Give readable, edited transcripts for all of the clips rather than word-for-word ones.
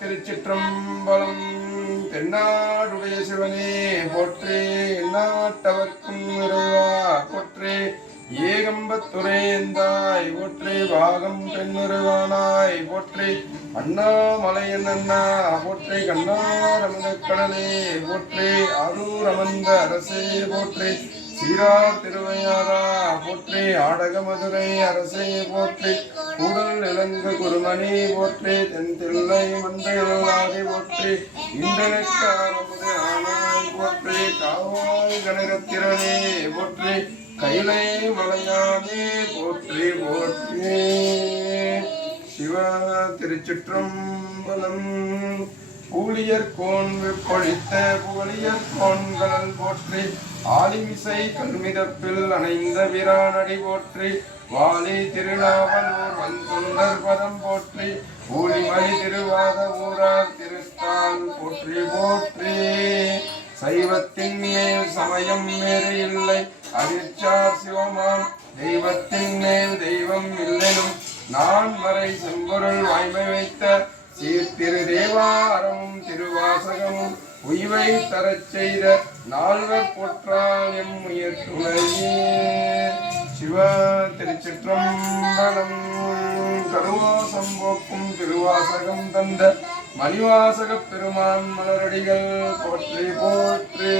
திருச்சிற்றம்பலம். தென்னாடுடைய சிவனே போற்றி, எந்நாட்டவர்க்கும் இறைவா போற்றி, ஏகம்பத்துரையந்தாய் போற்றி, பாகம் பெண்ணுருவானாய் போற்றி, அண்ணாமலையன் அண்ணா போற்றி, கண்ணாரமணக்கடலே போற்றி, அரூரமந்த அரசே போற்றி, சீரா திருவையாரா போற்றி, ஆடக மதுரை அரசே போற்றி, கூடல் இளங்க குருமணி போற்றி, தென் தில்லை மந்தையாதி போற்றி, இந்தனுக்காரமுது ஆனாய் போற்றி, காவாய் கனகத்திரனே போற்றி, கைலை மலையானே போற்றி போற்றி. சிவ திருச்சிற்றம்பலம். பூலியர் கோன் பொழித்த புகழியர் கோன்கள் போற்றி, ஆலிமிசை கல்மிதப்பில் அணைந்த வீரானடி போற்றி, வாலி திருநாவலூர் வந்தொண்டர் பதம் போற்றி, ஊழிமணி திருவாத ஊரார் திருத்தால் போற்றி போற்றி. சைவத்தின் மேல் சமயம் வேறு இல்லை, அதிர்ச்சார் சிவமான் தெய்வத்தின் மேல் தெய்வம் இல்லெனும், நான் வரை செம்பொருள் வாய்மை வைத்த சீர்திரு தேவாரமும் திருவாசகமும் உய்வை தரச் செய்த நால்வர் போற்றால் எம் உயர்த்துணையே. சிவ திருச்சிற்றம்பலம். கருவாசம் போக்கும் திருவாசகம் தந்த மணிவாசக பெருமான் மலரடிகள் போற்றி போற்றி.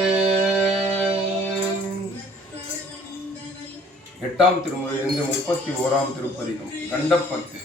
எட்டாம் திருமுறையிலிருந்து 31ஆம் திருப்பதிகம் கண்டப்பத்து.